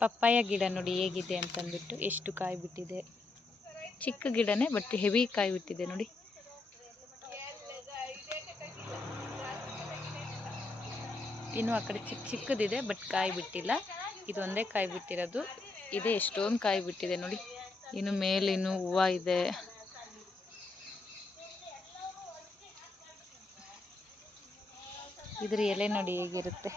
Papaya ಗಿಡ ನೋಡಿ ಹೇಗಿದೆ ಅಂತಂದ್ಬಿಟ್ಟು ಎಷ್ಟು ಕಾಯಿ ಬಿಟ್ಟಿದೆ. ಚಿಕ್ಕ ಗಿಡನೇ ಬಟ್ ಹೆವಿ ಕಾಯಿ ಬಿಟ್ಟಿದೆ ನೋಡಿ. ಇನ್ನು ಆ ಕಡೆ ಚಿಕ್ಕದಿದೆ ಬಟ್ ಕಾಯಿ ಬಿಟ್ಟಿಲ್ಲ. ಇದು ಒಂದೇ ಕಾಯಿ ಬಿಟ್ಟಿರೋದು. ಇದೆ ಎಷ್ಟೊಂದು ಕಾಯಿ ಬಿಟ್ಟಿದೆ ನೋಡಿ. ಇನ್ನು ಮೇಲೆ ಇನ್ನು ಹೂವು ಇದೆ. ಇದ್ರ ಎಲೆ ನೋಡಿ ಹೇಗಿರುತ್ತೆ.